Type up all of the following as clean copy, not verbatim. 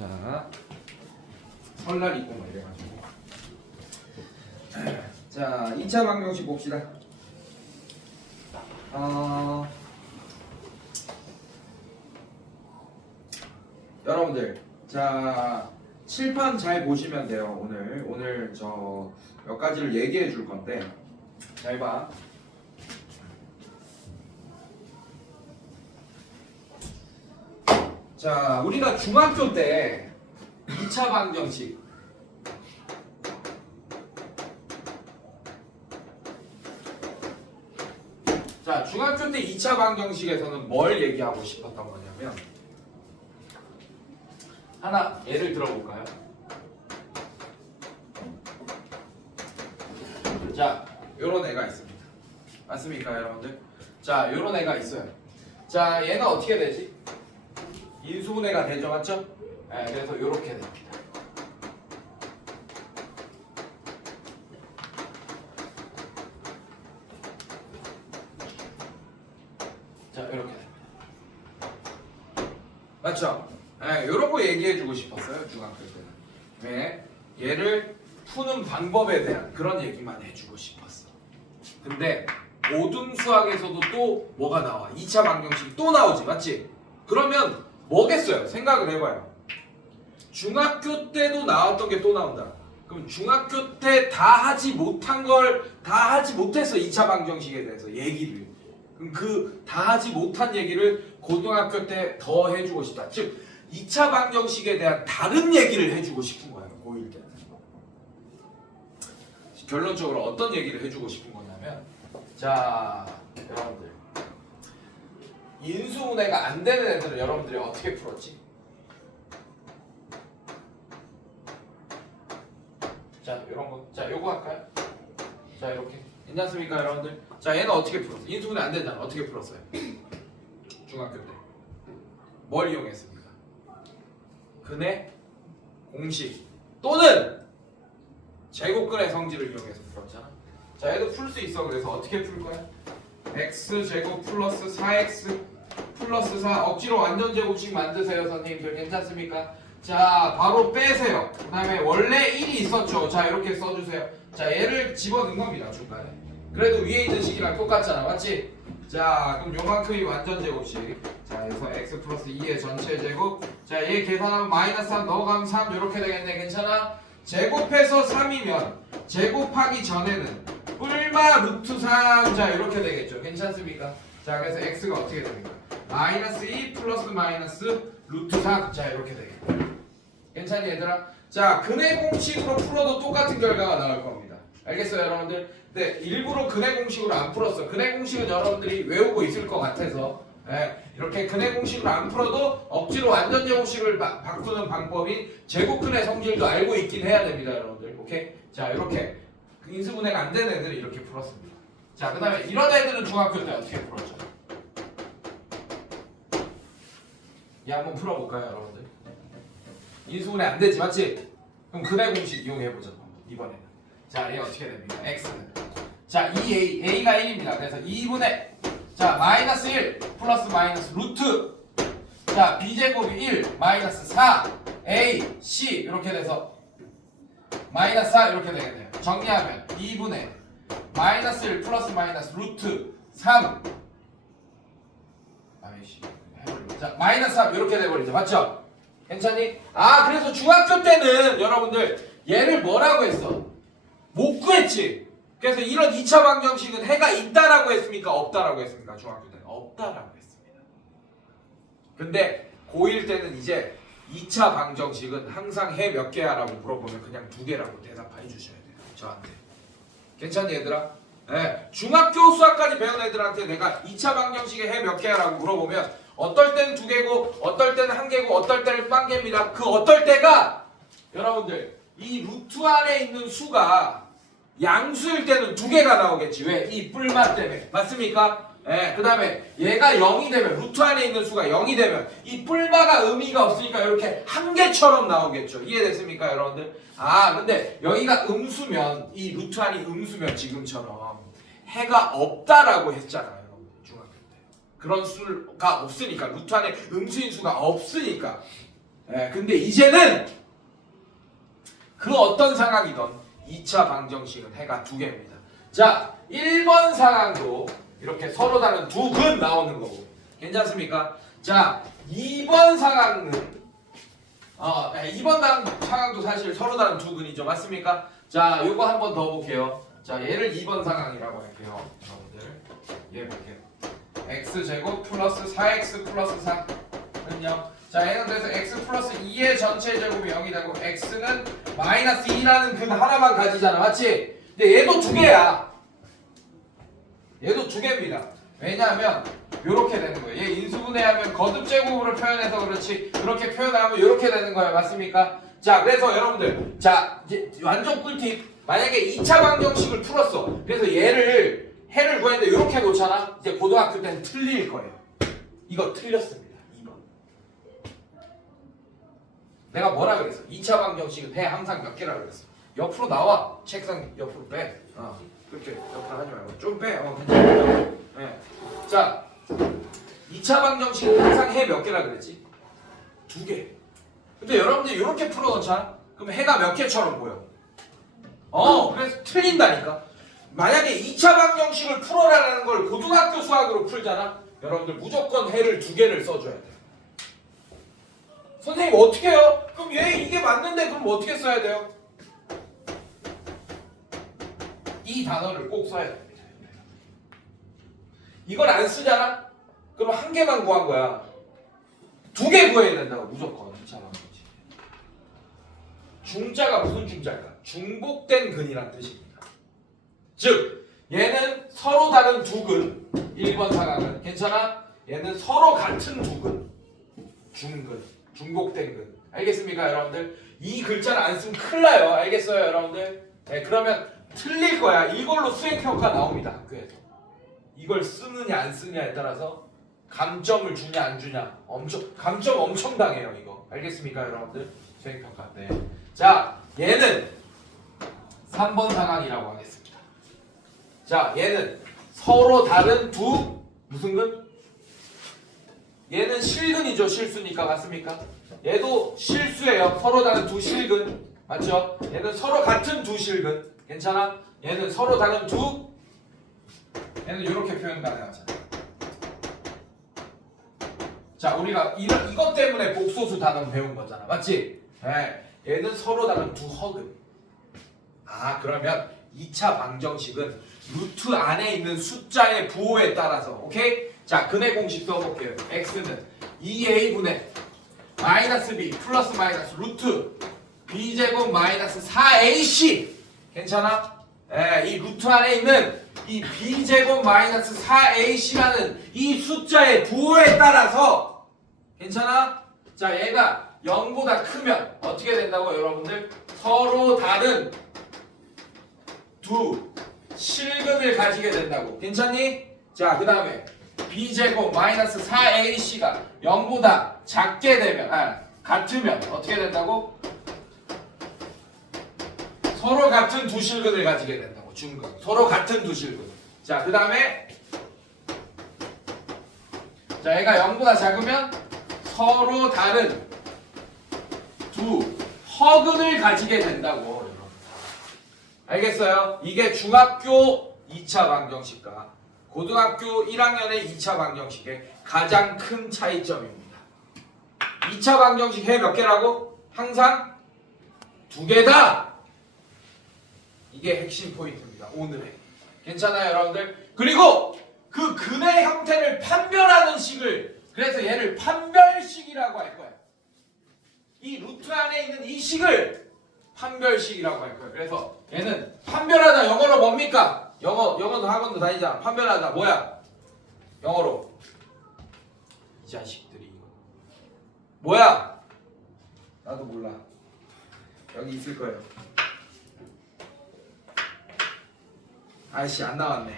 자, 설날 있고 뭐 이래가지고. 자, 2차 방정식 봅시다. 여러분들, 자, 칠판 잘 보시면 돼요. 오늘 저 몇 가지를 얘기해 줄 건데 잘 봐. 자, 우리가 중학교 때 2차 방정식 자, 중학교 때 2차 방정식에서는 뭘 얘기하고 싶었던 거냐면 하나 예를 들어볼까요? 자, 요런 애가 있습니다. 맞습니까, 여러분들? 자, 요런 애가 있어요. 자, 얘는 어떻게 되지? 인수분해가 되죠, 맞죠? 네, 그래서 요렇게 됩니다. 자, 이렇게 됩니다. 맞죠? 네, 요런 거 얘기해주고 싶었어요, 중학교 때는. 왜? 얘를 푸는 방법에 대한 그런 얘기만 해주고 싶었어. 근데 모든 수학에서도 또 뭐가 나와? 2차 방정식이 또 나오지, 맞지? 그러면 뭐겠어요? 생각을 해봐요. 중학교 때도 나왔던 게 또 나온다. 그럼 중학교 때 다 하지 못한 걸 다 하지 못해서 2차 방정식에 대해서 얘기를. 그럼 그 다 하지 못한 얘기를 고등학교 때 더 해주고 싶다. 즉 2차 방정식에 대한 다른 얘기를 해주고 싶은 거예요. 고1 때는. 결론적으로 어떤 얘기를 해주고 싶은 거냐면, 자, 여러분들 인수분해가 안 되는 애들은 여러분들이 어떻게 풀었지? 자, 이런 거, 자, 요거 할까요? 자, 이렇게 괜찮습니까, 여러분들? 자, 얘는 어떻게 풀었어? 인수분해 안 되잖아. 어떻게 풀었어요? 중학교 때 뭘 이용했습니까? 근의 공식 또는 제곱근의 성질을 이용해서 풀었잖아. 자, 얘도 풀 수 있어. 그래서 어떻게 풀 거야? x제곱 플러스 4x 플러스 4 억지로 완전 제곱식 만드세요, 선생님들. 괜찮습니까? 자, 바로 빼세요. 그 다음에 원래 1이 있었죠. 자, 이렇게 써주세요. 자, 얘를 집어넣은 겁니다, 중간에. 그래도 위에 있는 식이랑 똑같잖아, 맞지? 자, 그럼 요만큼이 완전 제곱식. 자, 그래서 x 플러스 2의 전체 제곱. 자, 얘 계산하면 마이너스 3 넣어가면 3 이렇게 되겠네. 괜찮아? 제곱해서 3이면 제곱하기 전에는 뿔마 루트 3. 자, 이렇게 되겠죠. 괜찮습니까? 자, 그래서 x가 어떻게 됩니까? 마이너스 2 플러스 마이너스 루트 3. 자, 이렇게 되겠다. 괜찮니, 얘들아? 자, 근의 공식으로 풀어도 똑같은 결과가 나올 겁니다. 알겠어요, 여러분들? 근데 일부러 근의 공식으로 안 풀었어. 근의 공식은 여러분들이 외우고 있을 것 같아서, 이렇게 근의 공식으로 안 풀어도 억지로 완전 제곱식을 바꾸는 방법인 제곱근의 성질도 알고 있긴 해야 됩니다, 여러분들. 오케이? 자, 이렇게 인수분해가 안 되는 애들은 이렇게 풀었습니다. 자, 그 다음에 이런 애들은 중학교 때 어떻게 풀었죠? 얘 한번 풀어볼까요, 여러분들? 인수분해 안 되지, 맞지? 그럼 근의 공식 이용해보자, 이번에는. 자, 얘 어떻게 됩니까? x는. 자, 2a, a가 1입니다. 그래서 2분의, 자, 마이너스 1 플러스 마이너스 루트. 자, b제곱이 1 마이너스 4 a, c 이렇게 돼서 마이너스 4 이렇게 되겠네요. 정리하면 2분의 마이너스 1 플러스 마이너스 루트 3 아이씨, 자, 마이너스 3 이렇게 돼버리죠. 맞죠? 괜찮니? 아, 그래서 중학교 때는 여러분들 얘를 뭐라고 했어? 못 구했지. 그래서 이런 2차 방정식은 해가 있다라고 했습니까? 없다라고 했습니까? 중학교 때는 없다라고 했습니다. 근데 고1 때는 이제 2차 방정식은 항상 해 몇 개야? 라고 물어보면 그냥 2개라고 대답해 주셔야 돼요. 저한테. 괜찮니, 얘들아? 네. 중학교 수학까지 배운 애들한테 내가 2차 방정식에 해 몇 개야? 라고 물어보면 어떨 때는 2개고 어떨 때는 1개고 어떨 때는 0개입니다. 그 어떨 때가 여러분들 이 루트 안에 있는 수가 양수일 때는 2개가 나오겠지. 왜? 이 뿔마 때문에. 맞습니까? 예, 그 다음에 얘가 0이 되면 루트 안에 있는 수가 0이 되면 이 뿔마가 의미가 없으니까 이렇게 한 개처럼 나오겠죠. 이해됐습니까, 여러분들? 아, 근데 여기가 음수면 이 루트 안이 음수면 지금처럼 해가 없다라고 했잖아요. 중학교 때. 그런 수가 없으니까 루트 안에 음수인 수가 없으니까 근데 이제는 그 어떤 상황이건 2차 방정식은 해가 두 개입니다. 자, 1번 상황도 이렇게 서로 다른 두 근 나오는 거고 괜찮습니까? 자, 2번 상황은 2번 상황도 사실 서로 다른 두 근이죠. 맞습니까? 자, 요거 한 번 더 볼게요. 자, 얘를 2번 상황이라고 할게요. 여러분들 얘 볼게요. x제곱 플러스 4x 플러스 4는 0. 자, 얘는 그래서 x 플러스 2의 전체 제곱이 0이 되고 x는 마이너스 2라는 근 하나만 가지잖아. 맞지? 근데 얘도 두 개야. 얘도 두 개입니다. 왜냐하면 요렇게 되는 거예요. 얘 인수분해하면 거듭 제곱으로 표현해서 그렇지 그렇게 표현하면 요렇게 되는 거예요. 맞습니까? 자, 그래서 여러분들 자, 이제 완전 꿀팁. 만약에 2차 방정식을 풀었어. 그래서 해를 구했는데 요렇게 놓잖아. 이제 고등학교 때는 틀릴 거예요. 이거 틀렸습니다. 2번. 내가 뭐라 그랬어? 2차 방정식은 해 항상 몇 개라 그랬어? 옆으로 나와. 책상 옆으로 빼. 그렇게 옆으로 하지 말고 좀 빼. 괜찮아요. 네. 자, 2차 방정식은 항상 해 몇 개라 그랬지? 두 개. 근데 여러분들 이렇게 풀어놓잖아? 그럼 해가 몇 개처럼 보여? 그래서 틀린다니까. 만약에 2차 방정식을 풀어라라는 걸 고등학교 수학으로 풀잖아? 여러분들 무조건 해를 두 개를 써줘야 돼. 선생님 어떻게 해요? 그럼 얘 이게 맞는데 그럼 어떻게 써야 돼요? 이 단어를 꼭 써야 됩니다. 이걸 안 쓰잖아? 그럼 한 개만 구한 거야. 두 개 구해야 된다고 무조건 2차 방정식. 중자가 무슨 중자일까? 중복된 근이란 뜻입니다. 즉 얘는 서로 다른 두 근 1번 상황은 괜찮아? 얘는 서로 같은 두 근 중근 중복된 근 알겠습니까 여러분들? 이 글자를 안 쓰면 큰일 나요. 알겠어요 여러분들? 네, 그러면 틀릴 거야. 이걸로 수행평가 나옵니다 학교에서. 이걸 쓰느냐 안 쓰느냐에 따라서 감점을 주냐 안 주냐 감점 엄청 당해요 이거. 알겠습니까 여러분들? 수행평가 때. 자, 얘는 3번 상황이라고 하겠습니다. 자, 얘는 서로 다른 두 무슨 근? 얘는 실근이죠. 실수니까. 맞습니까? 얘도 실수예요. 서로 다른 두 실근. 맞죠? 얘는 서로 같은 두 실근. 괜찮아? 얘는 서로 다른 두 얘는 이렇게 표현 가능하잖아. 자, 우리가 이것 때문에 복소수 단원 배운 거잖아. 맞지? 네. 얘는 서로 다른 두 허근. 그러면 2차 방정식은 루트 안에 있는 숫자의 부호에 따라서 오케이? 자, 근의 공식 써볼게요. x는 2a분의 마이너스 b 플러스 마이너스 루트 b제곱 마이너스 4ac 괜찮아? 이 루트 안에 있는 이 b제곱 마이너스 4ac라는 이 숫자의 부호에 따라서 괜찮아? 자, 얘가 0보다 크면 어떻게 된다고 여러분들? 서로 다른 두 실근을 가지게 된다고. 괜찮니? 자, 그 다음에 b제곱 마이너스 4ac가 0보다 작게 되면 같으면 어떻게 된다고? 서로 같은 두 실근을 가지게 된다고. 중근. 서로 같은 두 실근. 자, 그 다음에 자, 얘가 0보다 작으면 서로 다른 두 허근을 가지게 된다고. 알겠어요? 이게 중학교 2차 방정식과 고등학교 1학년의 2차 방정식의 가장 큰 차이점입니다. 2차 방정식 해 몇 개라고? 항상 두 개다! 이게 핵심 포인트입니다. 오늘의. 괜찮아요 여러분들? 그리고 그 근의 형태를 판별하는 식을 그래서 얘를 판별식이라고 할 거야. 이 루트 안에 있는 이 식을 판별식이라고 할 거예요. 그래서 얘는 판별하다 영어로 뭡니까? 영어도 학원도 다니잖아. 판별하다 뭐야? 영어로 이 자식들이 뭐야? 나도 몰라. 여기 있을 거예요. 아이씨 안 나왔네.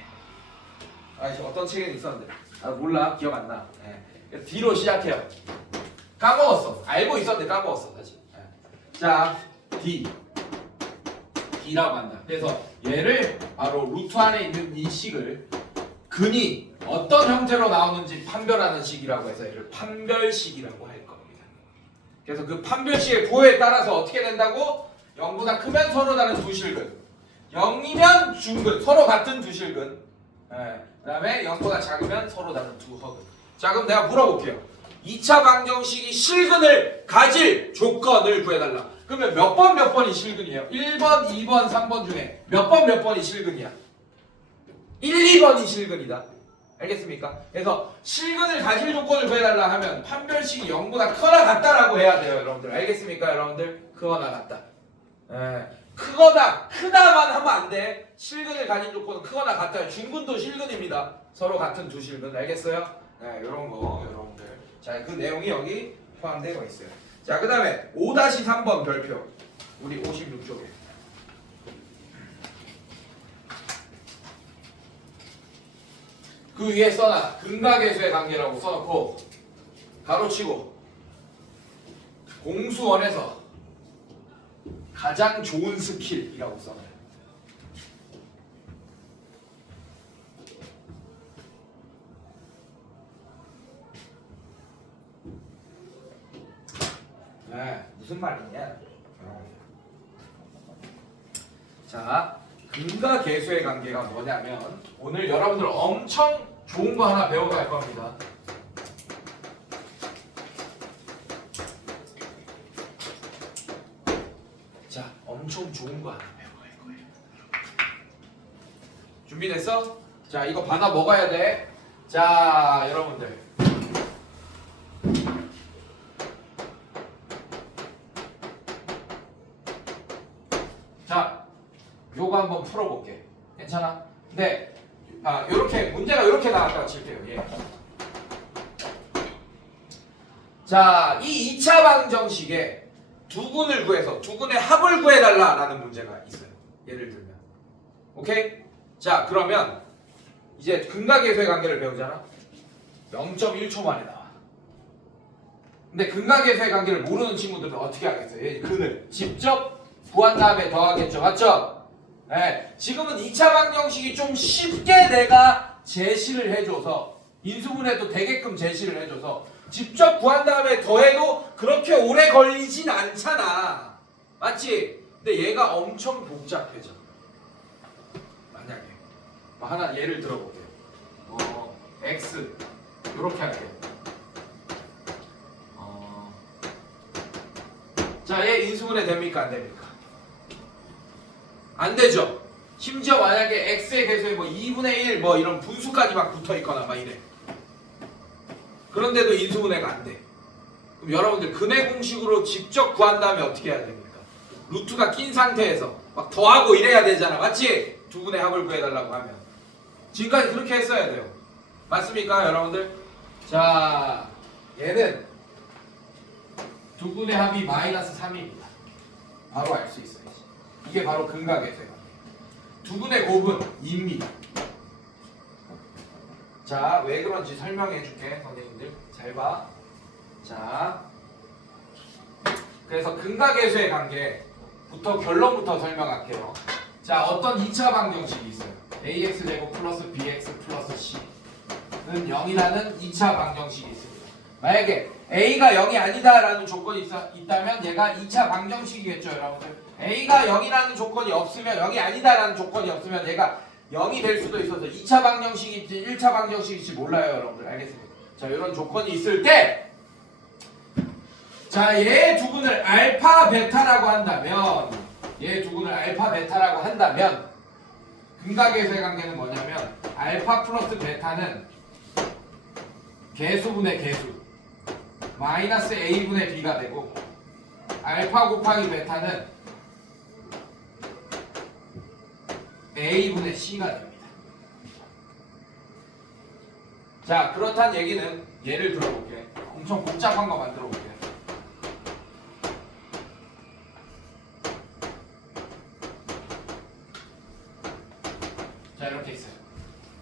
아이씨 어떤 책에는 있었는데 몰라. 기억 안 나. D로 시작해요. 까먹었어. 알고 있었는데 까먹었어 사실. 자, D라고 한다. 그래서 얘를 바로 루트 안에 있는 이 식을 근이 어떤 형태로 나오는지 판별하는 식이라고 해서 얘를 판별식이라고 할 겁니다. 그래서 그 판별식의 부호에 따라서 어떻게 된다고? 0보다 크면 서로 다른 두 실근, 0이면 중근, 서로 같은 두 실근, 그 다음에 0보다 작으면 서로 다른 두 허근. 자, 그럼 내가 물어볼게요. 2차 방정식이 실근을 가질 조건을 구해달라. 그러면 몇 번이 실근이에요? 1번, 2번, 3번 중에 몇 번이 실근이야? 1, 2번이 실근이다. 알겠습니까? 그래서 실근을 가질 조건을 구해달라 하면 판별식이 0보다 크거나 같다라고 해야 돼요, 여러분들. 알겠습니까, 여러분들? 크거나 같다. 크거나 크다만 하면 안 돼. 실근을 가진 조건은 크거나 같아요. 중근도 실근입니다. 서로 같은 두 실근. 알겠어요? 이런 거, 여러분들. 자, 그 내용이 여기 포함되어 있어요. 자, 그 다음에 5-3번 별표. 우리 56쪽에. 그 위에 써놔. 근각계수의 관계라고 써놓고 가로치고 공수원에서 가장 좋은 스킬이라고 써놔요. 무슨 말이냐? 자, 근각계수의 관계가 뭐냐면 오늘 여러분들 엄청 좋은 거 하나 배워갈 겁니다. 자, 엄청 좋은 거 하나 배워갈 거예요. 준비됐어? 자, 이거 받아 먹어야 돼. 자, 여러분들. 자, 요거 한번 풀어볼게. 괜찮아? 근데 요렇게 문제가 요렇게 나왔다고 칠게요. 예. 자, 이 2차 방정식에 두근을 구해서 두근의 합을 구해달라라는 문제가 있어요. 예를 들면. 오케이? 자, 그러면 이제 근각계수의 관계를 배우잖아. 0.1초 만에 나와. 근데 근각계수의 관계를 모르는 친구들은 어떻게 하겠어요? 얘 근을 직접 구한 다음에 더하겠죠. 맞죠? 네. 지금은 2차 방정식이 좀 쉽게 내가 제시를 해줘서 인수분해도 되게끔 제시를 해줘서 직접 구한 다음에 더해도 그렇게 오래 걸리진 않잖아. 맞지? 근데 얘가 엄청 복잡해져. 만약에 하나 예를 들어볼게요. x 이렇게 할게요. 자, 얘 인수분해 됩니까? 안 됩니까? 안 되죠. 심지어 만약에 x의 개수에 뭐 2분의 1 뭐 이런 분수까지 막 붙어 있거나 막 이래. 그런데도 인수분해가 안 돼. 그럼 여러분들 근의 공식으로 직접 구한 다음에 어떻게 해야 됩니까? 루트가 낀 상태에서 막 더하고 이래야 되잖아. 맞지? 두 분의 합을 구해달라고 하면. 지금까지 그렇게 했어야 돼요. 맞습니까, 여러분들? 자, 얘는 두 분의 합이 마이너스 3입니다. 바로 알 수 있어요. 이게 바로 근각계수의 관계. 두 분의 곱은 2입니다. 자, 왜 그런지 설명해 줄게, 선생님들. 잘 봐. 자, 그래서 근각계수의 관계부터 결론부터 설명할게요. 자, 어떤 2차 방정식이 있어요. ax제곱 플러스 bx 플러스 c는 0이라는 2차 방정식이 있습니다. 만약에 a가 0이 아니다라는 조건이 있다면 얘가 2차 방정식이겠죠, 여러분들. a가 0이라는 조건이 없으면 0이 아니다라는 조건이 없으면 얘가 0이 될 수도 있어서 2차 방정식일지 1차 방정식일지 몰라요, 여러분들. 알겠습니까? 자, 이런 조건이 있을 때 자, 얘 두근을 알파 베타라고 한다면 얘 두근을 알파 베타라고 한다면 근각계수의 관계는 뭐냐면 알파 플러스 베타는 개수분의 개수 마이너스 a분의 b가 되고 알파 곱하기 베타는 a분의 c가 됩니다. 자, 그렇단 얘기는 예를 들어볼게. 엄청 복잡한 거 만들어 볼게. 자, 이렇게 있어요.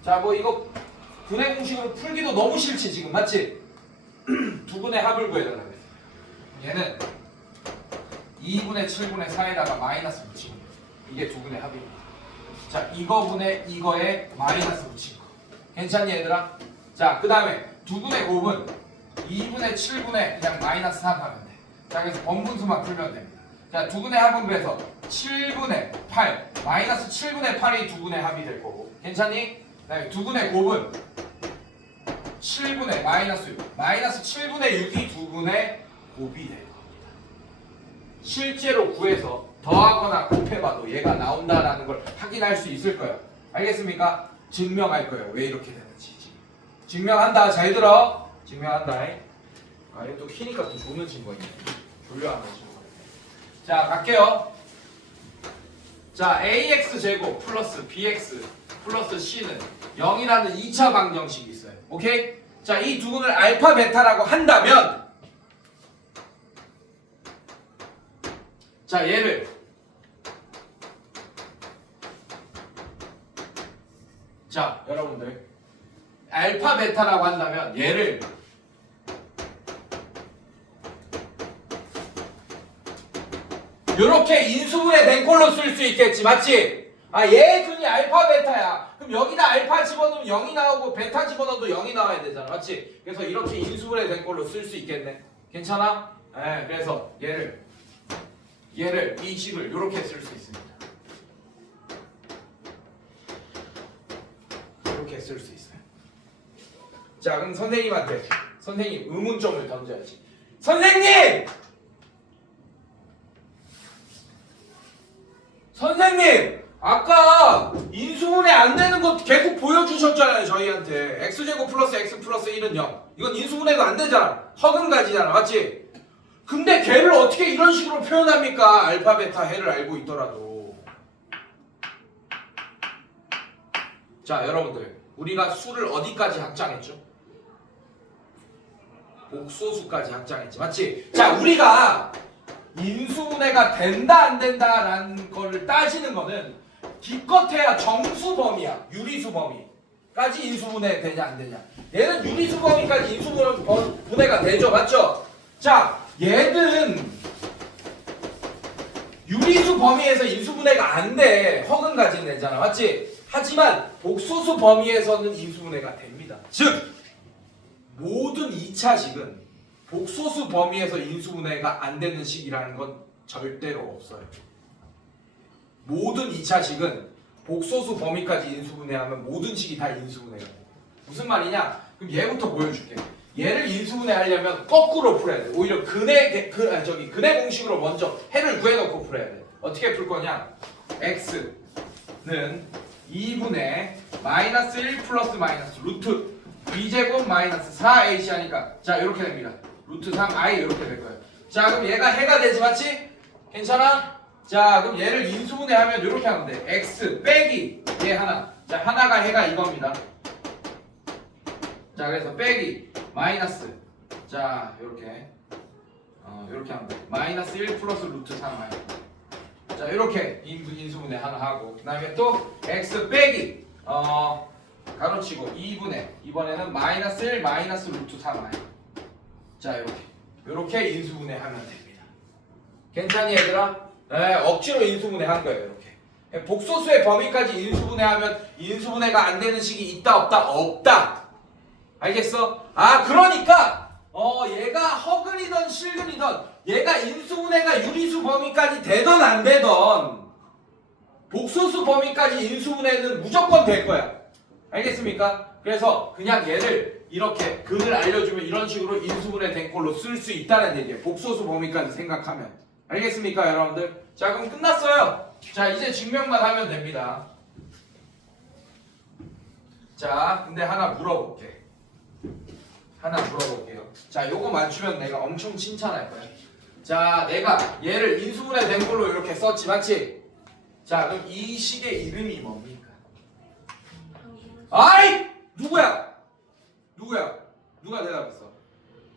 자, 뭐 이거 분해 공식으로 풀기도 너무 싫지 지금. 맞지? 두 분의 합을 구해달라고 했어요. 얘는 2분의 7분의 4에다가 마이너스 붙이고 이게 두 분의 합입니다. 자, 이거분의 이거에 마이너스 붙인 거. 괜찮니, 얘들아? 자, 그 다음에 두 분의 곱은 2분의 7분의 그냥 마이너스 3 하면 돼. 자, 그래서 번분수만 풀면 됩니다. 자, 두분의 합은 그래서 7분의 8 마이너스 7분의 8이 두분의 합이 될 거고 괜찮니? 네, 두분의 곱은 7분의 마이너스 6 마이너스 7분의 6이 두분의 곱이 될 겁니다. 실제로 구해서 더하거나 곱해봐도 얘가 나온다라는 걸 확인할 수 있을 거예요. 알겠습니까? 증명할 거예요. 왜 이렇게 되는지. 증명한다. 잘 들어. 증명한다. 아, 이거 또 키니까 또 조는 친구가 있네. 졸려하는 친구가 있네. 자, 갈게요. 자, ax 제곱 플러스 bx 플러스 c는 0이라는 2차 방정식이 있어요. 오케이? 자, 이 두분을 알파 베타라고 한다면 자, 얘를 자, 여러분들 알파 베타라고 한다면 얘를 이렇게 인수분해 된 꼴로 쓸 수 있겠지, 맞지? 아, 얘 둔이 알파 베타야. 그럼 여기다 알파 집어넣으면 0이 나오고 베타 집어넣어도 0이 나와야 되잖아, 맞지? 그래서 이렇게 인수분해 된 꼴로 쓸 수 있겠네. 괜찮아? 네, 그래서 얘를 이 식을 이렇게 쓸 수 있습니다. 이렇게 쓸 수 있어요. 자, 그럼 선생님한테 선생님 의문점을 던져야지. 선생님! 선생님! 아까 인수분해 안 되는 거 계속 보여주셨잖아요, 저희한테. x제곱 플러스 x 플러스 1은 0. 이건 인수분해가 안 되잖아. 허근가지잖아, 맞지? 근데 걔를 어떻게 이런 식으로 표현합니까? 알파, 베타, 해를 알고 있더라도. 자, 여러분들. 우리가 수를 어디까지 확장했죠? 복소수까지 확장했지, 맞지? 자, 우리가 인수분해가 된다 안 된다라는 거를 따지는 거는 기껏해야 정수 범위야. 유리수 범위까지 인수분해 되냐 안 되냐. 얘는 유리수 범위까지 인수분해가 되죠, 맞죠? 자, 얘는 유리수 범위에서 인수분해가 안 돼. 허근가진 애잖아, 맞지? 하지만 복소수 범위에서는 인수분해가 됩니다. 즉 모든 2차식은 복소수 범위에서 인수분해가 안 되는 식이라는 건 절대로 없어요. 모든 2차식은 복소수 범위까지 인수분해하면 모든 식이 다 인수분해가 돼. 무슨 말이냐? 그럼 얘부터 보여줄게. 얘를 인수분해하려면 거꾸로 풀어야 돼. 오히려 근의 공식으로 먼저 해를 구해놓고 풀어야 돼. 어떻게 풀 거냐? x는 2분의 마이너스 1 플러스 마이너스 루트 b제곱 마이너스 4ac 하니까 자, 이렇게 됩니다. 루트 3i 이렇게 될 거예요. 자, 그럼 얘가 해가 되지, 맞지? 괜찮아? 자, 그럼 얘를 인수분해하면 이렇게 하면 돼. x 빼기 얘 하나. 자, 하나가 해가 이겁니다. 자, 그래서 빼기 마이너스. 자, 이렇게 이렇게 하면 돼. 마이너스 1 플러스 루트 3i. 자, 이렇게 인수분해 하나 하고 그 다음에 또 x 빼기 가로치고 2분의 이번에는 마이너스 1 마이너스 루트 3i. 자, 이렇게 인수분해 하면 됩니다. 괜찮니, 얘들아? 네, 억지로 인수분해 한 거예요. 이렇게 복소수의 범위까지 인수분해하면 인수분해가 안 되는 식이 있다 없다? 없다. 알겠어? 아, 그러니까 얘가 허근이든 실근이든 얘가 인수분해가 유리수 범위까지 되던 안 되던 복소수 범위까지 인수분해는 무조건 될 거야. 알겠습니까? 그래서 그냥 얘를 이렇게 근을 알려주면 이런 식으로 인수분해 된 꼴로 쓸 수 있다는 얘기예요. 복소수 범위까지 생각하면. 알겠습니까, 여러분들? 자, 그럼 끝났어요. 자, 이제 증명만 하면 됩니다. 자, 근데 하나 물어볼게요. 자, 요거 맞추면 내가 엄청 칭찬할 거야. 자, 내가 얘를 인수분해 된 걸로 이렇게 썼지, 맞지? 자, 그럼 이 식의 이름이 뭡니까? 아이! 누구야? 누가 대답했어?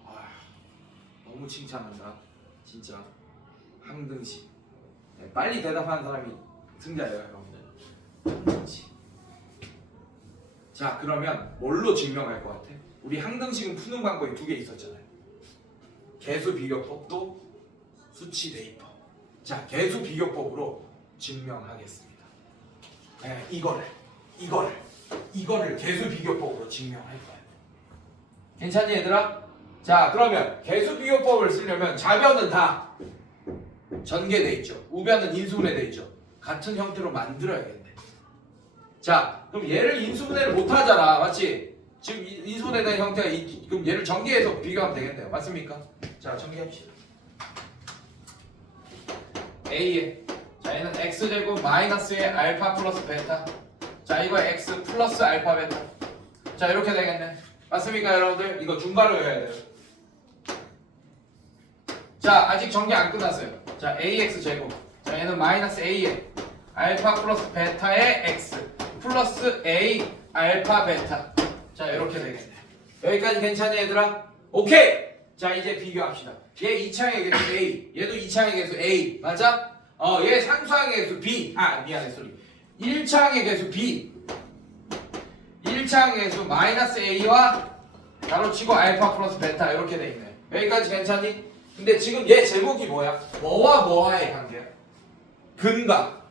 아, 너무 칭찬한다. 진짜. 항등식. 네, 빨리 대답하는 사람이 승자예요, 여러분들. 항등식. 자, 그러면 뭘로 증명할 것 같아? 우리 항등식은 푸는 방법이 두 개 있었잖아요. 개수 비교법도 수치 대입법. 자, 개수 비교법으로 증명하겠습니다. 네, 이거를 개수 비교법으로 증명할 거예요. 괜찮니, 얘들아? 자 그러면 계수 비교법을 쓰려면 좌변은 다 전개돼 있죠. 우변은 인수분해 돼 있죠. 같은 형태로 만들어야겠네. 자 그럼 얘를 인수분해를 못 하잖아. 맞지? 지금 인수분해된 형태가 그럼 얘를 전개해서 비교하면 되겠네요. 맞습니까? 자 전개합시다. A에 자 얘는 x제곱 마이너스의 알파 플러스 베타. 자 이거 x 플러스 알파 베타. 자 이렇게 되겠네. 맞습니까 여러분들? 이거 중괄호 외워야 돼요. 자 아직 전개 안 끝났어요. 자 ax 제곱. 자 얘는 마이너스 a에 알파 플러스 베타의 x 플러스 a 알파 베타. 자 이렇게 되겠네. 여기까지 괜찮니 얘들아? 오케이. 자 이제 비교합시다. 얘 2차의 개수 a, 얘도 2차의 개수 a, 맞아? 얘 상수항의 개수 b. 미안해 소리. 1차항의 개수 b. 1차항의 개수 마이너스 a와 가로치고 알파 플러스 베타 이렇게 돼 있네. 여기까지 괜찮니? 근데 지금 얘 제목이 뭐야? 뭐와 뭐와의 관계야? 근과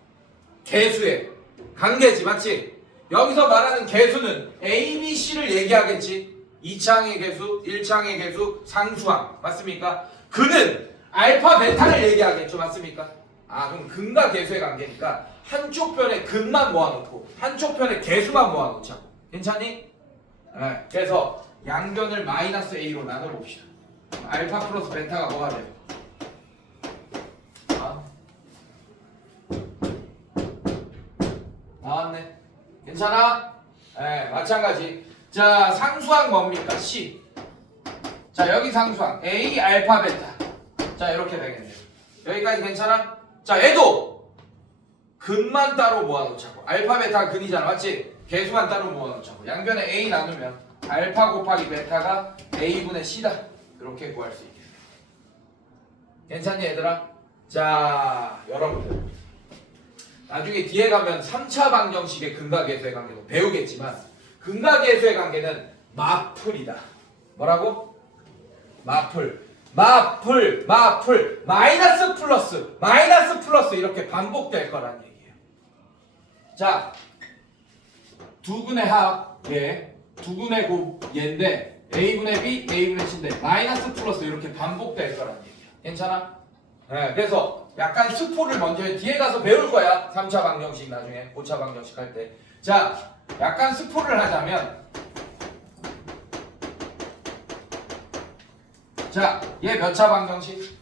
개수의 관계지, 맞지? 여기서 말하는 개수는 A, B, C를 얘기하겠지. 2차항의 개수, 1차항의 개수, 상수항, 맞습니까? 근은 알파, 베타를 얘기하겠죠, 맞습니까? 그럼 근과 개수의 관계니까 한쪽 편에 근만 모아놓고 한쪽 편에 개수만 모아놓자. 괜찮니? 네. 그래서 양변을 마이너스 A로 나눠봅시다. 알파 플러스 베타가 뭐가 돼요? 나왔네. 괜찮아? 네, 마찬가지. 자, 상수항 뭡니까? C. 자, 여기 상수항 A 알파 베타. 자, 이렇게 되겠네요. 여기까지 괜찮아? 자, 얘도 근만 따로 모아놓자고. 알파 베타가 근이잖아, 맞지? 개수만 따로 모아놓자고. 양변에 A 나누면 알파 곱하기 베타가 A분의 C다. 이렇게 구할 수 있겠네. 괜찮니 얘들아? 자, 여러분들 나중에 뒤에 가면 3차 방정식의 근과 개수의 관계도 배우겠지만 근과 개수의 관계는 마풀이다. 뭐라고? 마풀 마이너스 플러스 이렇게 반복될 거란 얘기예요. 자, 두근의 합 얘, 두근의 곱 얘인데 A분의 B, A분의 C인데 마이너스 플러스 이렇게 반복될 거란 얘기야. 괜찮아? 네, 그래서 약간 스포를 먼저 해. 뒤에 가서 배울 거야. 3차 방정식 나중에 5차 방정식 할 때. 자, 약간 스포를 하자면 자, 얘 몇 차 방정식?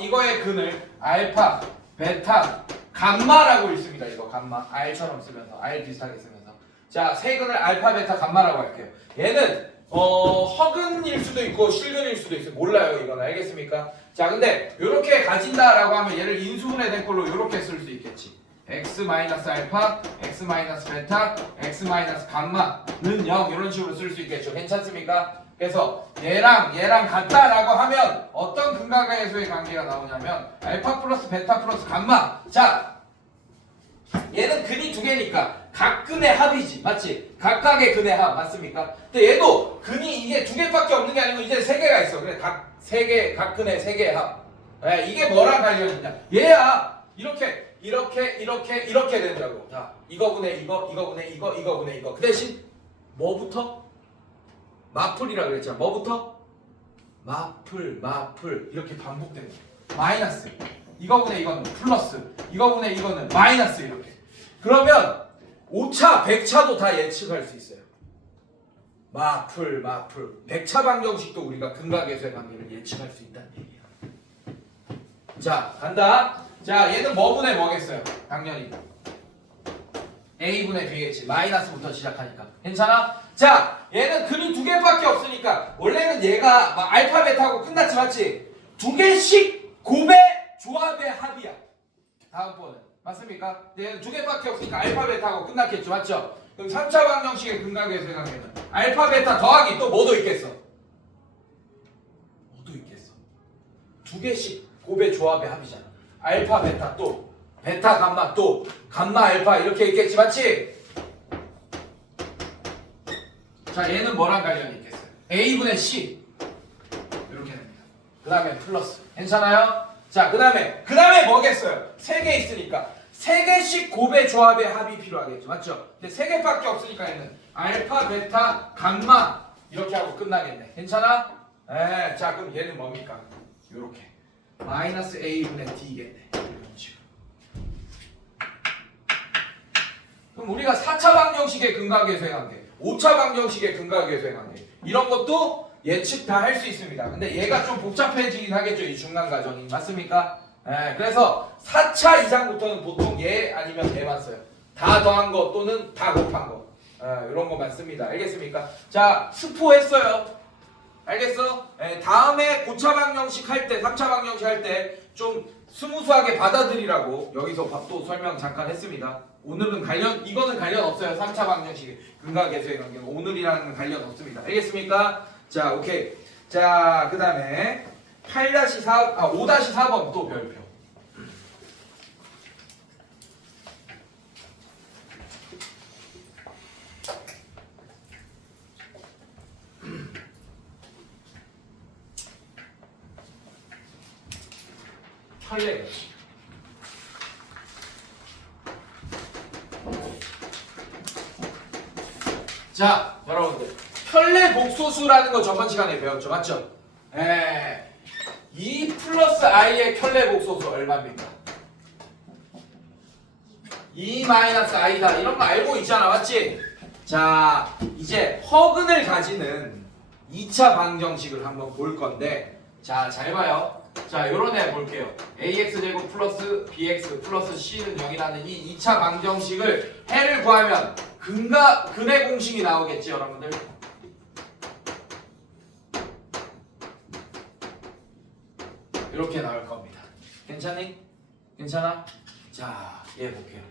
이거의 근을 알파, 베타, 감마라고 있습니다. 이거 감마. R처럼 쓰면서 R 비슷하게 쓰면서. 자, 세 근을 알파, 베타, 감마라고 할게요. 얘는 허근일 수도 있고 실근일 수도 있어요. 몰라요 이건. 알겠습니까? 자 근데 이렇게 가진다라고 하면 얘를 인수분해된 걸로 이렇게 쓸 수 있겠지. x 마이너스 알파, x 마이너스 베타, x 마이너스 감마는 0 이런 식으로 쓸 수 있겠죠. 괜찮습니까? 그래서 얘랑 같다라고 하면 어떤 근과 개수의 관계가 나오냐면 알파 플러스 베타 플러스 감마. 자 얘는 근이 두 개니까 각 근의 합이지, 맞지? 각각의 근의 합, 맞습니까? 근데 얘도 근이 이게 두 개밖에 없는 게 아니고 이제 세 개가 있어. 그래, 각 근의 세 개의 합. 네, 이게 뭐랑 관련이냐? 얘야 이렇게 된다고. 자, 이거분의 이거분의 이거. 그 대신 뭐부터? 마풀이라 그랬잖아. 뭐부터? 마풀 이렇게 반복되는 거야. 마이너스. 이거분의 이거는 플러스. 이거분의 이거는 마이너스 이렇게. 그러면 5차, 100차도 다 예측할 수 있어요. 마풀 100차 방정식도 우리가 근과 개수의 관계를 예측할 수 있다는 얘기야. 자, 간다. 자, 얘는 뭐분의 뭐겠어요? 당연히 A분의 B겠지. 마이너스부터 시작하니까. 괜찮아? 자, 얘는 근이 두 개밖에 없으니까 원래는 얘가 알파, 베타하고 끝났지, 맞지? 두 개씩 곱의 조합의 합이야. 다음 번은. 맞습니까? 얘는 두 개밖에 없으니까 알파, 베타하고 끝났겠죠, 맞죠? 그럼 3차 방정식의 근과 개수의 관계는 알파, 베타 더하기 또 뭐도 있겠어? 뭐도 있겠어? 두 개씩 곱의 조합의 합이잖아. 알파, 베타 또 베타, 감마 또 감마, 알파 이렇게 있겠지, 맞지? 자, 얘는 뭐랑 관련이 있겠어요? A분의 C 이렇게 됩니다. 그 다음에 플러스. 괜찮아요? 자, 그 다음에 뭐겠어요? 세 개 있으니까 세 개씩 곱의 조합의 합이 필요하겠죠, 맞죠? 근데 세 개밖에 없으니까 얘는 알파, 베타, 감마 이렇게 하고 끝나겠네. 괜찮아? 네. 자 그럼 얘는 뭡니까? 요렇게 마이너스 a분의 d겠네. 이런 식으로. 그럼 우리가 4차 방정식의 근각계수행관계, 5차 방정식의 근각계수행관계 이런 것도 예측 다 할 수 있습니다. 근데 얘가 좀 복잡해지긴 하겠죠. 이 중간 과정이. 맞습니까? 네, 그래서 4차 이상부터는 보통 얘 아니면 얘만 써요. 다 더한 거 또는 다 곱한 거. 이런 거만 씁니다. 알겠습니까? 자, 스포했어요. 알겠어? 다음에 고차 방정식 할 때, 3차 방정식 할 때 좀 스무스하게 받아들이라고 여기서 또 설명 잠깐 했습니다. 오늘은 이거는 관련 없어요. 3차 방정식 근각계수의 관계는 오늘이랑은 관련 없습니다. 알겠습니까? 자, 오케이. 자, 그 다음에 5-4번 또 별표. 혈례. 자, 여러분들 혈례 복소수라는 거 저번 시간에 배웠죠, 맞죠? 2 플러스 i의 혈례 복소수 얼마입니까? 2 마이너스 i다 이런 거 알고 있잖아, 맞지? 자, 이제 허근을 가지는 2차 방정식을 한번 볼 건데, 자, 잘 봐요. 자, 요런 애 볼게요. ax제곱 플러스 bx 플러스 c는 0이라는 이 2차 방정식을 해를 구하면 근의 공식이 나오겠지, 여러분들? 이렇게 나올 겁니다. 괜찮니? 괜찮아? 자, 얘 볼게요.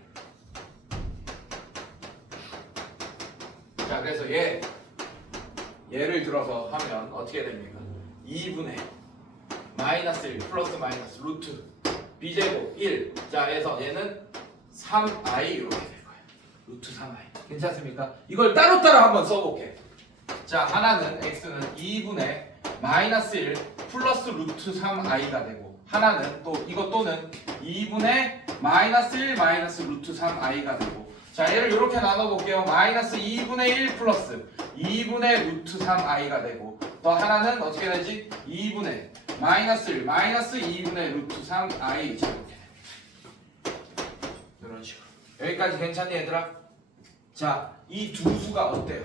자, 그래서 얘를 들어서 하면 어떻게 됩니까? 2분의 마이너스 1 플러스 마이너스 루트 b제곱 1. 자, 해서 얘는 3i 이렇게 될 거예요. 루트 3i. 괜찮습니까? 이걸 따로따로 한번 써볼게. 자, 하나는 x는 2분의 마이너스 1 플러스 루트 3i가 되고, 하나는 또 이거 또는 2분의 마이너스 1 마이너스 루트 3i가 되고, 자, 얘를 이렇게 나눠볼게요. 마이너스 2분의 1 플러스 2분의 루트 3i가 되고, 또 하나는 어떻게 되지? 2분의 마이너스 1 마이너스 2분의 루트 3i 이렇게 됩니다. 이런 식으로. 여기까지 괜찮니, 얘들아? 자, 이 두 수가 어때요?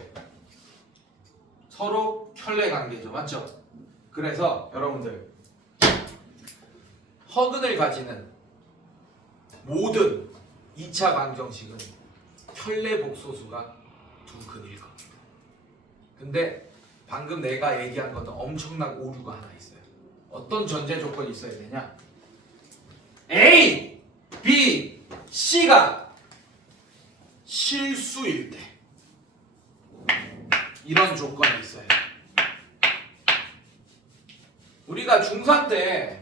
서로 혈례 관계죠, 맞죠? 그래서 여러분들 허근을 가지는 모든 2차 방정식은 혈례 복소수가 두 근일 겁니다. 근데 방금 내가 얘기한 것은 엄청난 오류가 하나 있어요. 어떤 전제 조건이 있어야 되냐? A, B, C가 실수일 때 이런 조건이 있어요. 우리가 중3 때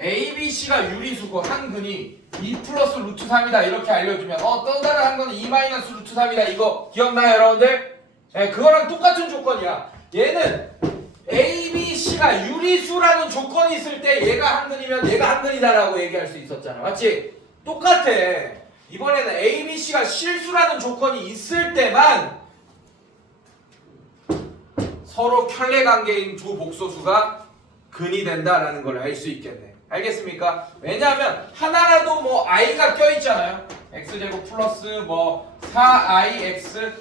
A, B, C가 유리수고 한 근이 2 플러스 루트 3이다 이렇게 알려주면 또 다른 한 거는 2 마이너스 루트 3이다 이거 기억나요, 여러분들? 그거랑 똑같은 조건이야. 얘는 A, B, C가 유리수라는 조건이 있을 때 얘가 한 근이면 얘가 한 근이다라고 얘기할 수 있었잖아, 맞지? 똑같아. 이번에는 A, B, C가 실수라는 조건이 있을 때만 서로 혈례 관계인 두 복소수가 근이 된다라는 걸 알 수 있겠네. 알겠습니까? 왜냐하면 하나라도 뭐 i가 껴있잖아요. x제곱 플러스 뭐 4ix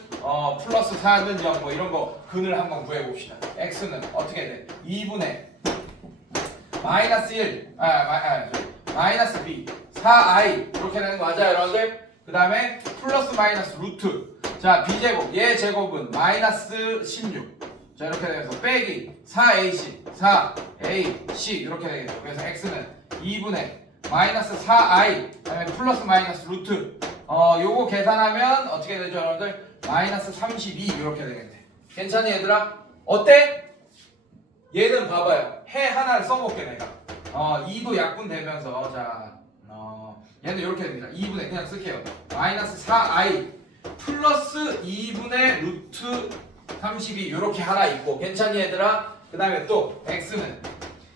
플러스 4는 0 뭐 이런 거 근을 한번 구해봅시다. x는 어떻게 돼? 2분의 마이너스 1 마이너스 b 4i 이렇게 되는 거 맞아요, 여러분들? 그 다음에 플러스 마이너스 루트. 자, b제곱 얘 제곱은 마이너스 16. 자, 이렇게 되면서 빼기 4ac 4ac 이렇게 되겠죠. 그래서 x는 2분의 마이너스 4i 그다음에 플러스 마이너스 루트 요거 계산하면 어떻게 되죠, 여러분들? 마이너스 32 이렇게 되겠네. 괜찮니, 얘들아? 어때? 얘는 봐봐요. 해 하나를 써볼게 내가. 2도 약분되면서 자 얘는 이렇게 됩니다. 2분의 그냥 쓸게요. 마이너스 4i 플러스 2분의 루트 32 이렇게 하나 있고, 괜찮니, 얘들아? 그 다음에 또 x는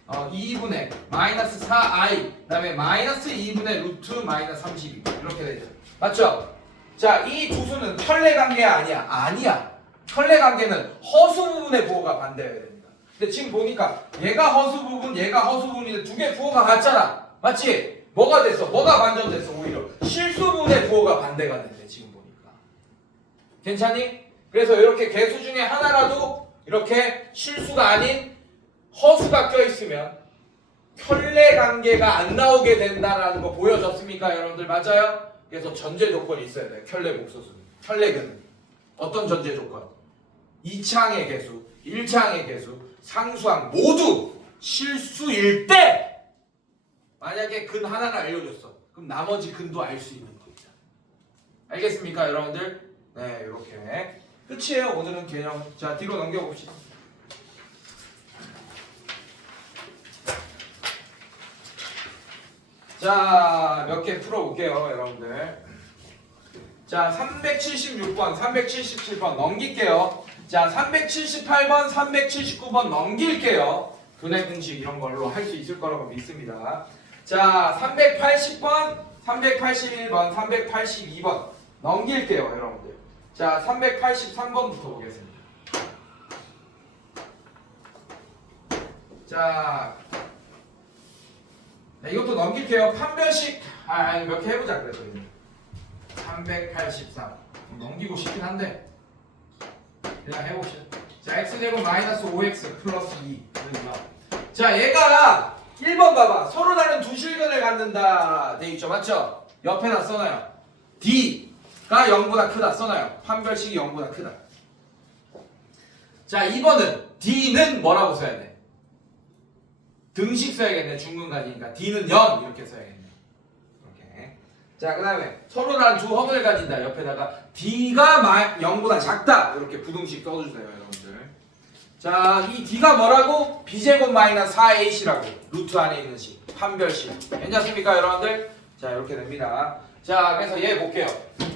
2분의 마이너스 4i 그 다음에 마이너스 2분의 루트 마이너스 32 이렇게 되죠. 맞죠? 자, 이 두 수는 혈례 관계야, 아니야? 아니야. 혈내 관계는 허수 부분의 부호가 반대여야 됩니다. 근데 지금 보니까 얘가 허수 부분, 얘가 허수 부분인데 두 개 부호가 같잖아. 맞지? 뭐가 됐어? 뭐가 반전됐어? 오히려 실수 부분의 부호가 반대가 됐네. 지금 보니까. 괜찮니? 그래서 이렇게 개수 중에 하나라도 이렇게 실수가 아닌 허수가 껴있으면 혈내 관계가 안 나오게 된다는 거 보여졌습니까? 여러분들 맞아요? 그래서 전제 조건이 있어야 돼요. 혈내 목소수는. 혈내근은. 어떤 전제 조건? 2차항의 개수, 1차항의 개수, 상수항 모두 실수일 때 만약에 근 하나를 알려줬어. 그럼 나머지 근도 알 수 있는 거죠. 알겠습니까 여러분들? 네 이렇게 끝이에요. 오늘은 개념. 자 뒤로 넘겨봅시다. 자 몇 개 풀어볼게요 여러분들. 자 376번 377번 넘길게요. 자 378번 379번 넘길게요. 근해 공식 이런 걸로 할 수 있을 거라고 믿습니다. 자 380번 381번 382번 넘길게요 여러분들. 자 383번부터 보겠습니다. 자 네, 이것도 넘길게요. 판별식 몇 개 해보자 그래서 383 넘기고 싶긴 한데 그냥 해봅시다. 자 x제곱 마이너스 5x 플러스 2 자 얘가 1번 봐봐. 서로 다른 두 실근을 갖는다 돼 있죠. 맞죠? 옆에다 써놔요. D가 0보다 크다 써놔요. 판별식이 0보다 크다. 자 2번은 D는 뭐라고 써야 돼? 등식 써야겠네. 중근간이니까 D는 0 이렇게 써야겠네. 이렇게. 자 그 다음에 서로 다른 두 허근을 가진다. 옆에다가 D가 0보다 작다 이렇게 부등식 써주세요 여러분들. 자 이 D가 뭐라고? B제곱 마이너스 4AC라고 루트 안에 있는 식 판별식. 괜찮습니까 여러분들? 자 이렇게 됩니다. 자 그래서 얘 볼게요.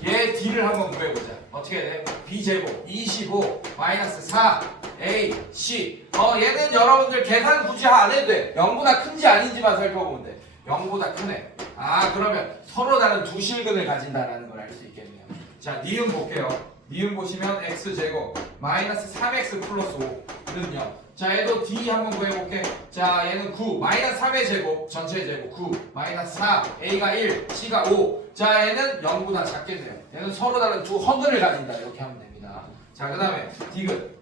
얘 D를 한번 구해보자. 어떻게 돼? B제곱 25 마이너스 4 AC 얘는 여러분들 계산 굳이 안 해도 돼. 0보다 큰지 아닌지만 살펴보면 돼. 0보다 크네. 아 그러면 서로 다른 두 실근을 가진다라는 걸 알 수 있겠네요. 자 니은 볼게요. 니은 보시면 x제곱 마이너스 3x 플러스 5는 0. 자 얘도 D 한번 구해볼게. 자 얘는 9 마이너스 3의 제곱 전체 제곱 9 마이너스 4 A가 1 C가 5. 자 얘는 0보다 작겠네요. 얘는 서로 다른 두 허근을 가진다 이렇게 하면 됩니다. 자 그 다음에 D근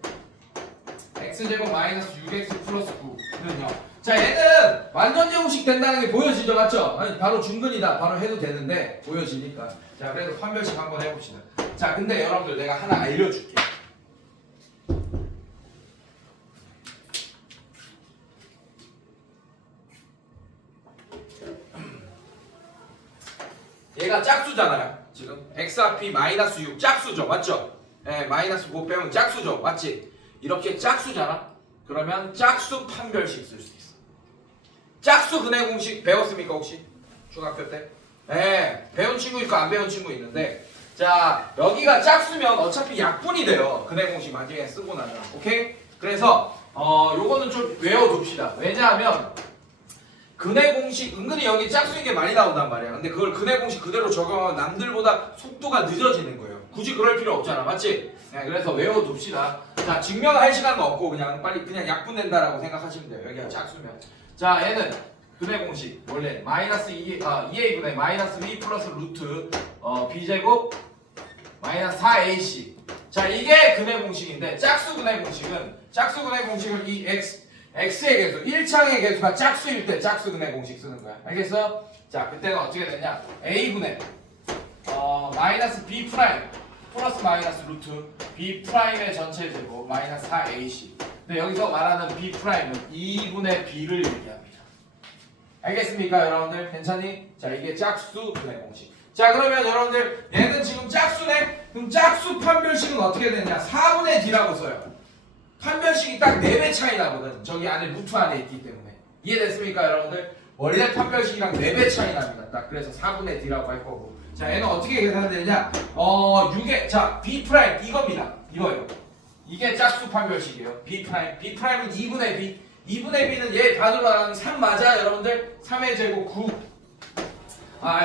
x제곱 마이너스 6x 플러스 9는 0. 자 얘는 완전 제곱식 된다는 게 보여지죠. 맞죠? 아니 바로 중근이다 바로 해도 되는데 보여지니까. 자 그래도 판별식 한번 해봅시다. 자 근데 여러분들 내가 하나 알려줄게. 얘가 짝수잖아요. 지금 x 앞이 마이너스 6 짝수죠. 맞죠? 네, 마이너스 5 빼면 짝수죠. 맞지? 이렇게 짝수잖아. 그러면 짝수 판별식 쓸 수 있어. 짝수 근해 공식 배웠습니까 혹시? 중학교 때? 네, 배운 친구 있고 안 배운 친구 있는데 자 여기가 짝수면 어차피 약분이 돼요. 근해 공식 나중에 쓰고 나면. 오케이? 그래서 요거는 좀 외워둡시다. 왜냐하면 근해 공식 은근히 여기 짝수인 게 많이 나온단 말이야. 근데 그걸 근해 공식 그대로 적용하면 남들보다 속도가 늦어지는 거예요. 굳이 그럴 필요 없잖아. 맞지? 네, 그래서 외워둡시다. 자 증명할 시간은 없고 그냥 빨리 그냥 약분된다라고 생각하시면 돼요. 여기가 짝수면. 자 얘는 근해 공식 원래 마이너스 2a분의 마이너스 b 플러스 루트 b제곱 마이너스 4ac. 자 이게 근해 공식인데 짝수 근해 공식은 이 x의 개수 1차항의 개수가 짝수일 때 짝수 근해 공식 쓰는 거야. 알겠어? 자 그때는 어떻게 되냐? a분의 마이너스 b 프라임 플러스 마이너스 루트 b 프라임의 전체 제곱 마이너스 4ac. 근데 여기서 말하는 b 프라임은 2분의 b를 얘기합니다. 알겠습니까 여러분들? 괜찮니? 자 이게 짝수 근해 공식. 자 그러면 여러분들 얘는 지금 짝수네? 그럼 짝수 판별식은 어떻게 되냐? 4분의 d라고 써요. 판별식이 딱 4배 차이 나거든. 저기 안에 루트 안에 있기 때문에. 이해됐습니까 여러분들? 원래 판별식이랑 4배 차이 납니다. 딱 그래서 4분의 d라고 할 거고. 자 얘는 어떻게 계산되냐? 6의 자 b 프라임 이겁니다. 이거예요. 이게 짝수 판별식이에요. b 프라임은 2분의 b. 2분의 b는 얘 다 들어가는 3 맞아 여러분들? 3의 제곱 9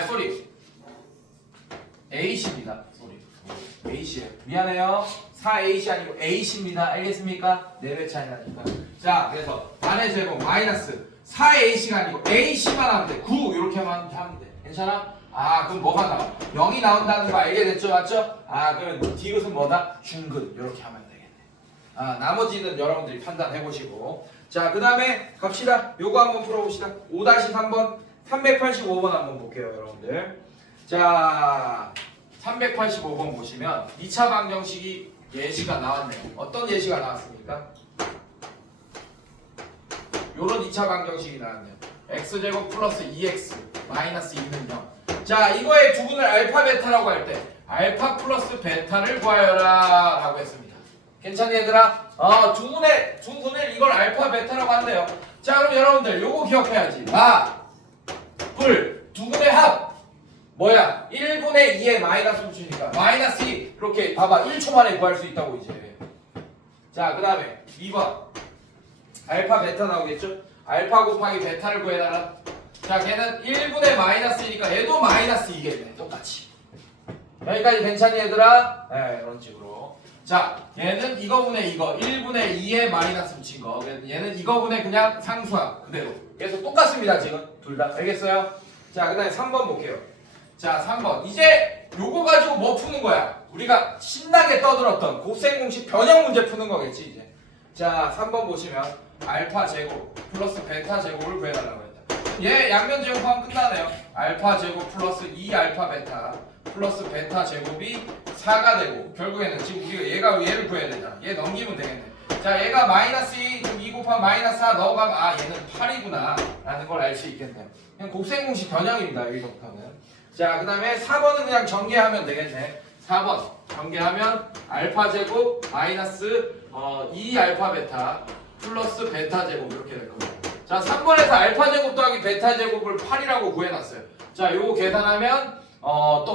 쏘리 AC입니다. 쏘리 A씨예요. 미안해요. 4AC 아니고 A씨입니다. 알겠습니까? 4배 차이 나니까. 자, 그래서 반의 제곱 마이너스 4AC가 아니고 AC만 하면 돼. 9 이렇게 하면 돼. 괜찮아? 아, 그럼 뭐가 나와? 0이 나온다는 거 알게 됐죠? 맞죠? 아, 그러면 디귿은 뭐다? 중근 이렇게 하면 되겠네. 아, 나머지는 여러분들이 판단해 보시고. 자, 그 다음에 갑시다. 요거 한번 풀어봅시다. 5-3번 385번 한번 볼게요, 여러분들. 자, 385번 보시면 2차 방정식이 예시가 나왔네요. 어떤 예시가 나왔습니까? 요런 2차 방정식이 나왔네요. x제곱 플러스 2x 마이너스 2는 0. 자, 이거의 두분을 알파 베타라고 할 때 알파 플러스 베타를 구하여라 라고 했습니다. 괜찮니 얘들아? 두분을 이걸 알파 베타라고 한대요. 자, 그럼 여러분들 요거 기억해야지. 두분의 합 뭐야? 1분의 2의 마이너스 붙이니까 마이너스 2 이렇게 봐봐. 1초 만에 구할 수 있다고 이제. 자, 그 다음에 2번 알파 베타 나오겠죠? 알파 곱하기 베타를 구해달라. 자, 걔는 1분의 마이너스 2니까 얘도 마이너스 2겠네. 똑같이. 여기까지 괜찮니 얘들아? 네, 이런 식으로. 자, 얘는 이거분의 이거 1분의 2에 마이너스 붙인 거. 얘는 이거분의 그냥 상수함 그대로. 그래서 똑같습니다 지금 둘 다. 알겠어요? 자, 그 다음에 3번 볼게요. 자, 3번. 이제 요거 가지고 뭐 푸는 거야? 우리가 신나게 떠들었던 곱셈 공식 변형 문제 푸는 거겠지 이제. 자, 3번 보시면 알파 제곱 플러스 베타 제곱을 구해달라고 했다. 얘 양면 제곱하면 끝나네요. 알파 제곱 플러스 2알파 베타 플러스 베타 제곱이 4가 되고 결국에는 지금 우리가 얘를 구해야 되잖아. 얘 넘기면 되겠네. 자, 얘가 마이너스 2 곱하면 마이너스 4 넣어가면 아, 얘는 8이구나 라는 걸 알 수 있겠네요. 그냥 곱셈 공식 변형입니다. 여기서부터는. 자, 그 다음에 4번은 그냥 전개하면 되겠네. 4번 전개하면 알파 제곱 마이너스 2알파 베타 플러스 베타 제곱 이렇게 될 겁니다. 자, 3번에서 알파 제곱 더하기 베타 제곱을 8이라고 구해놨어요. 자, 요거 계산하면 또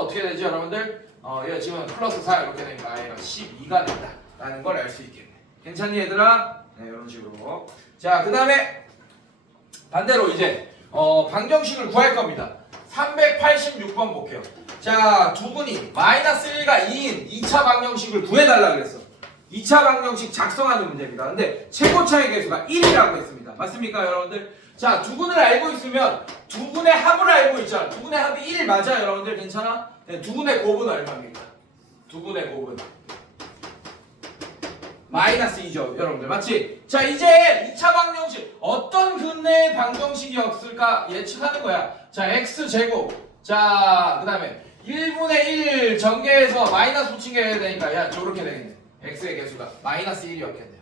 어떻게 되지 여러분들? 얘 지금 플러스 4 이렇게 되니까 얘가 12가 된다 라는 걸 알 수 있겠네. 괜찮니 얘들아? 네, 이런 식으로. 자, 그 다음에 반대로 이제 방정식을 구할 겁니다. 386번 볼게요. 자, 두 분이 마이너스 1과 2인 2차 방정식을 구해달라 그랬어. 2차 방정식 작성하는 문제입니다. 근데 최고차의 개수가 1이라고 했습니다. 맞습니까 여러분들? 자, 두 분을 알고 있으면 두 분의 합을 알고 있잖아. 두 분의 합이 1 맞아 여러분들? 괜찮아? 네, 두 분의 곱은 얼마입니까? 두 분의 곱은 마이너스 2죠 여러분들. 맞지? 자, 이제 2차 방정식 어떤 근의 방정식이었을까 예측하는 거야. 자, x제곱. 자, 그 다음에 1분의 1 전개해서 마이너스 붙인 게 해야 되니까 야 저렇게 되겠네. x의 개수가 마이너스 1이었겠네요.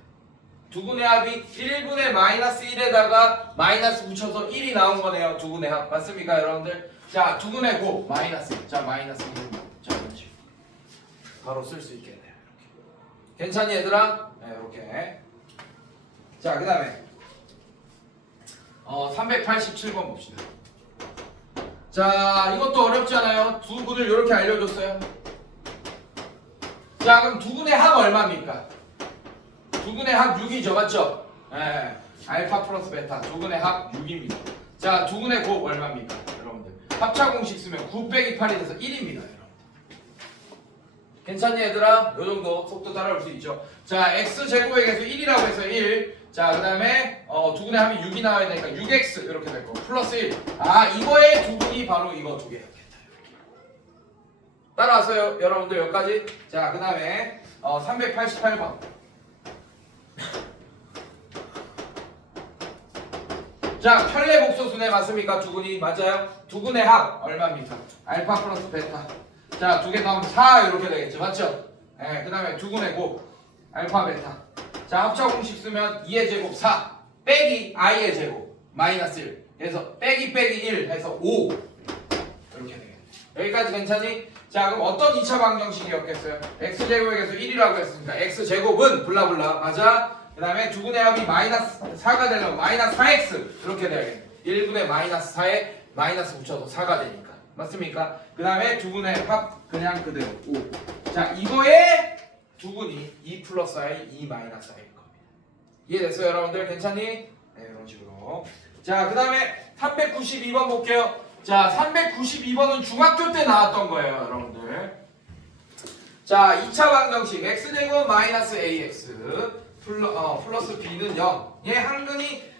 두 분의 합이 1분의 마이너스 1에다가 마이너스 붙여서 1이 나온 거네요. 두 분의 합. 맞습니까 여러분들? 자, 두 분의 곱 마이너스 1. 자, 마이너스 1. 자, 이런 식으로 바로 쓸 수 있겠네요. 이렇게. 괜찮니 얘들아? 네, 이렇게. 자, 그 다음에 387번 봅시다. 자, 이것도 어렵지 않아요. 두 분을 이렇게 알려줬어요. 자, 그럼 두 분의 합 얼마입니까? 두 분의 합 6이죠, 맞죠? 네, 알파 플러스 베타 두 분의 합 6입니다. 자, 두 분의 곱 얼마입니까, 여러분들? 합차 공식 쓰면 9 빼기 8이 돼서 1입니다, 여러분들. 괜찮니 얘들아? 요 정도 속도 따라올 수 있죠. 자, x 제곱의 개수 1이라고 해서 1. 자, 그 다음에 두 분의 합이 6이 나와야 되니까 6x 이렇게 될 거. 플러스 1. 아, 이거의 두 분이 바로 이거 두 개였겠다. 따라왔어요, 여러분들 여기까지. 자, 그 다음에 388번. 자, 편례복소순에 맞습니까? 두 분이 맞아요? 두 분의 합 얼마입니까? 알파 플러스 베타. 자, 두 개 더하면 4 이렇게 되겠죠, 맞죠? 네, 그 다음에 두 분의 곱 알파 베타. 자, 합차 공식 쓰면 2의 제곱 4 빼기 i의 제곱 마이너스 1. 그래서 빼기 1 해서 5 이렇게 되겠네. 여기까지 괜찮니? 자, 그럼 어떤 2차 방정식이었겠어요? x제곱의 개수 1이라고 했으니까 x제곱은 블라블라 맞아? 그 다음에 두 분의 합이 마이너스 4가 되려면 마이너스 4x 이렇게 돼야겠네. 1분의 마이너스 4에 마이너스 붙여서 4가 되니까 맞습니까? 그 다음에 두 분의 합 그냥 그대로 5. 자, 이거에 두 분이 2 플러스 i, 2 마이너스 i일 겁니다. 이해됐어요 여러분들? 괜찮니? 네, 이런 식으로. 자, 그 다음에 392번 볼게요. 자, 392번은 중학교 때 나왔던 거예요 여러분들. 자, 2차 방정식 x제곱 마이너스 ax 플러스 b는 0. 얘 한근이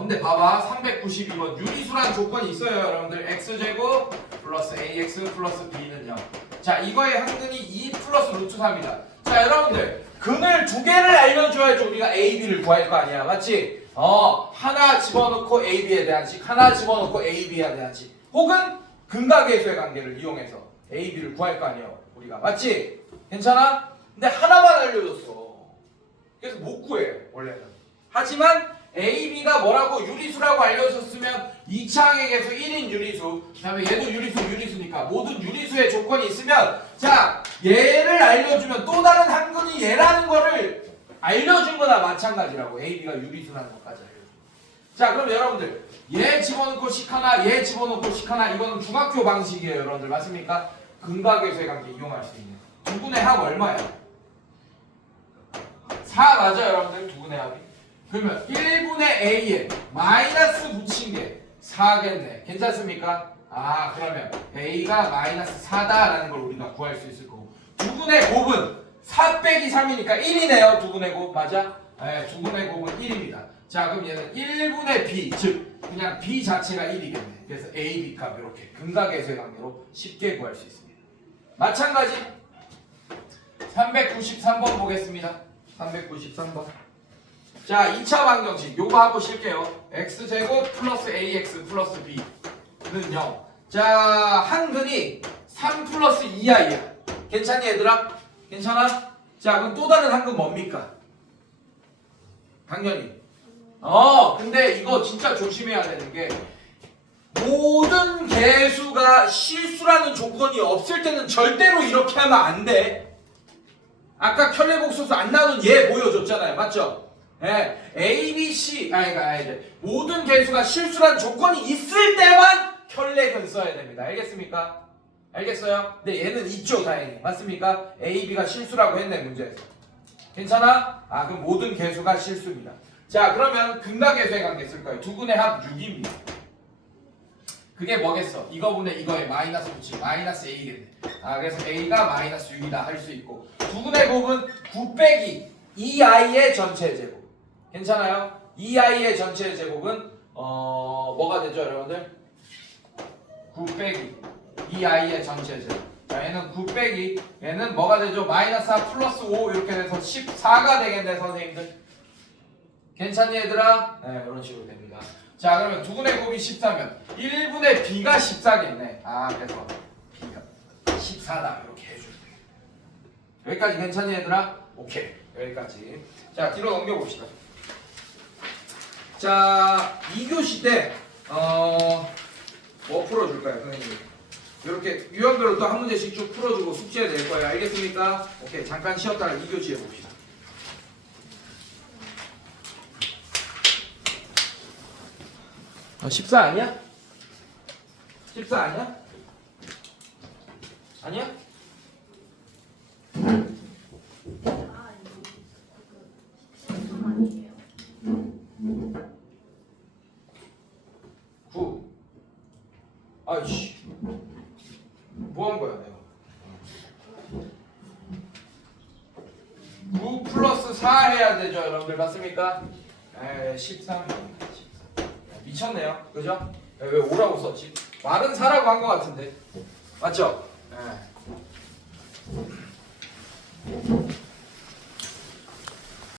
근데 봐봐 392번 유리수란 조건이 있어요 여러분들. x제곱 플러스 ax 플러스 b는 0. 자, 이거의 한근이 2 플러스 루트 3이다. 자, 여러분들 근을 두 개를 알려줘야지 우리가 a, b를 구할 거 아니야, 맞지? 하나 집어넣고 a, b에 대한 식, 하나 집어넣고 a, b에 대한 식, 혹은 근각계수의 관계를 이용해서 a, b를 구할 거 아니에요 우리가, 맞지? 괜찮아? 근데 하나만 알려줬어. 그래서 못 구해 원래는. 하지만 a, b가 뭐라고 유리수라고 알려줬으면 2차 항의 수 1인 유리수, 그 다음에 얘도 유리수니까 모든 유리수의 조건이 있으면, 자, 얘를 알려주면 또 다른 한근이 얘라는 거를 알려준 거나 마찬가지라고. a, b가 유리수라는 것까지 알려줘. 자, 그럼 여러분들 얘 집어넣고 식 하나, 얘 집어넣고 식 하나, 이거는 중학교 방식이에요 여러분들, 맞습니까? 근각계수의 관계 이용할 수 있는. 두분의 합 얼마야? 4 맞아요 여러분들. 두분의 합이. 그러면 1분의 a에 마이너스 붙인 게 4겠네. 괜찮습니까? 그러면 a가 마이너스 4다라는 걸 우리가 구할 수 있을 거고, 두분의 곱은 4 빼기 3이니까 1이네요. 두분의 곱 맞아? 네, 두분의 곱은 1입니다. 자, 그럼 얘는 1분의 b, 즉 그냥 b 자체가 1이겠네. 그래서 a, b 값 이렇게 근각계수의 관계로 쉽게 구할 수 있습니다. 마찬가지 393번 보겠습니다. 393번. 자, 2차 방정식 요거 하고 쉴게요. x제곱 플러스 ax 플러스 b는 0. 자, 한근이 3 플러스 2i야. 괜찮니 얘들아? 괜찮아? 자, 그럼 또 다른 한근 뭡니까? 당연히 근데 이거 진짜 조심해야 되는 게, 모든 개수가 실수라는 조건이 없을 때는 절대로 이렇게 하면 안 돼. 아까 켤레복소수 안 나오는 얘 보여줬잖아요, 맞죠? 예, A, B, C 모든 개수가 실수란 조건이 있을 때만 켤레근 써야 됩니다. 알겠습니까? 알겠어요? 근데 얘는 있죠 다행히, 맞습니까? A, B가 실수라고 했네 문제에서. 괜찮아? 그럼 모든 개수가 실수입니다. 자, 그러면 근각계수의 관계 쓸 거예요. 두분의 합 6입니다. 그게 뭐겠어? 이거분의 이거에 마이너스 붙이면 마이너스 a겠네. 그래서 a가 마이너스 6이다 할 수 있고, 두분의 곱은 9 빼기 2i의 전체 제곱. 괜찮아요? 2i의 전체 제곱은 뭐가 되죠 여러분들? 9 빼기 2i의 전체 제곱. 자, 얘는 9 빼기, 얘는 뭐가 되죠? 마이너스 4 플러스 5 이렇게 돼서 14가 되겠네 선생님들. 괜찮니 얘들아? 네, 이런 식으로 됩니다. 자, 그러면 두분의 곱이 14면 1분의 b가 14겠네. 그래서 b가 14다 이렇게 해주면 돼. 여기까지 괜찮니 얘들아? 오케이, 여기까지. 자, 뒤로 넘겨봅시다. 자, 2교시 때 뭐 풀어줄까요 선생님? 이렇게 유형별로 또 한 문제씩 쭉 풀어주고 숙제 낼 거예요. 알겠습니까? 오케이, 잠깐 쉬었다가 2교시 해봅시다. 14 아니야? 14 아니야? 아니야? 아니에요. 9. 아이씨. 뭐 한 거야, 내가? 9 플러스 4 해야 되죠, 여러분들. 맞습니까? 13. 미쳤네요. 그죠? 왜 5라고 썼지? 말은 4라고 한 거 같은데. 맞죠?